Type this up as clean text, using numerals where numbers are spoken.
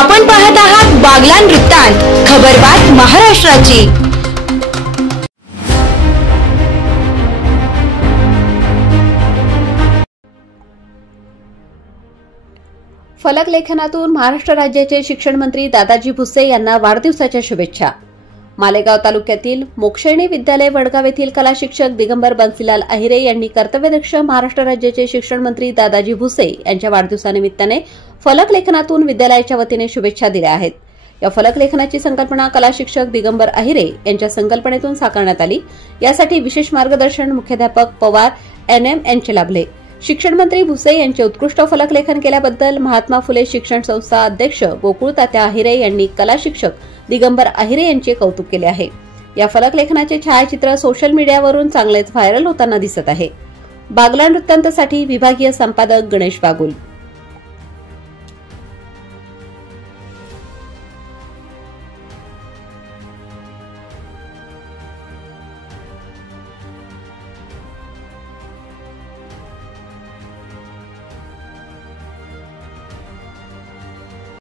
आपण पाहत आहात बागलाण वृत्तांत, खबरबात महाराष्ट्राची। फलक लेखनातून महाराष्ट्र राज्याचे शिक्षण मंत्री दादाजी भुसे यांना वाढदिवसाच्या शुभेच्छा। मालेगाव तालुक्यातील मोक्षेणी विद्यालय वडगाव येथील कला शिक्षक दिगंबर बन्सीलाल अहिरे यांनी कर्तव्यदक्ष महाराष्ट्र राज्याचे शिक्षण मंत्री दादाजी भुसे यांच्या वाढदिवसानिमित्ताने फलक लेखनातून विद्यालयाच्या वतीने शुभेच्छा दिल्या आहेत। या फलक लेखनाची संकल्पना कला शिक्षक दिगंबर अहिरे यांच्या संकल्पनेतून साकारण्यात आली। यासाठी विशेष मार्गदर्शन मुख्याध्यापक पवार NM यांचे लाभले। शिक्षण मंत्री भुसे यांचे उत्कृष्ट फलक लेखन केल्याबद्दल महात्मा फुले शिक्षण संस्था अध्यक्ष गोकुळ तात्या अहिरे यांनी कला शिक्षक दिगंबर अहिरे यांचे कौतुक केले आहे। या फलक लेखनाचे छायाचित्र सोशल मीडियावरून चांगलेच व्हायरल होताना दिसत आहे। बागलाण वृत्तांतसाठी विभागीय संपादक गणेश बागुल।